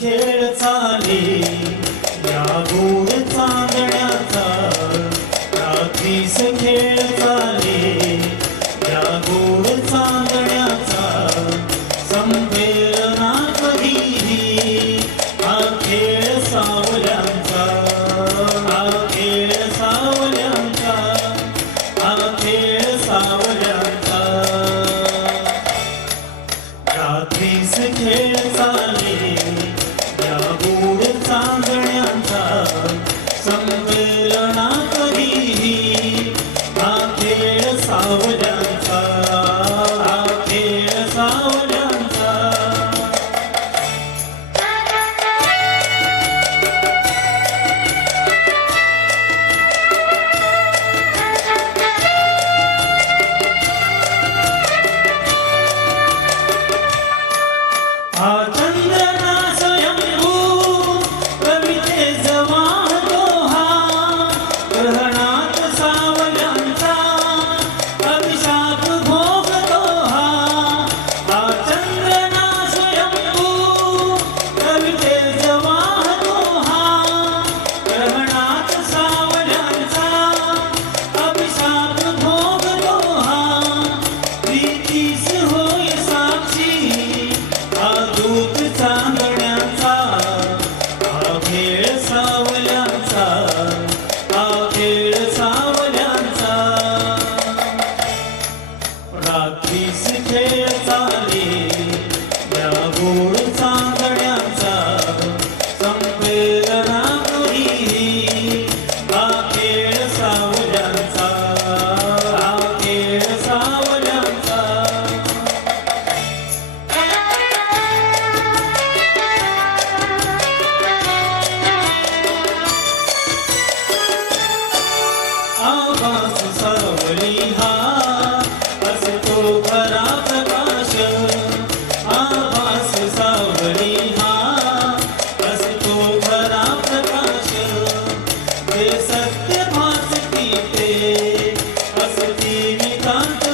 खेळ चाले या गोड चांदण्याचा, रात्रीस खेळ चाले या गोड चांदण्याचा, संपेल ना कधीही हा खेळ सावल्यांचा, हा खेळ सावल्यांचा, हा खेळ सावल्यांचा. रात्रीस खेळ चाले या गोड चांदण्यांचा, संपेल ना कधीही हा खेळ सावल्यांचा, हा खेळ सावल्यांचा. हा चंद्रना स्वयंभू कवितेच वाहतो हा, ग्रहणात सावल्यांचा अभिशाप भोगतो हा. हा चंद्रना स्वयंभू कवितेच वाहतो हा, ग्रहणात सावल्यांचा अभिशाप भोगतो हा. प्रीतीस होय साक्षी हा दूत चांदण्याचा, हा खेळ सावल्यांचा, हा खेळ सावल्यांचा. रात्रीस खेळ चाले या गोड चांदण्याचा, संपेल ना कधीही हा खेळ सावल्यांचा, हा खेळ सावल्यांचा. आभास सावली हा असतो खरा प्रकाश, आभास सावली हा असतो खरा प्रकाश. ते सत्य भासती ते असती नितांत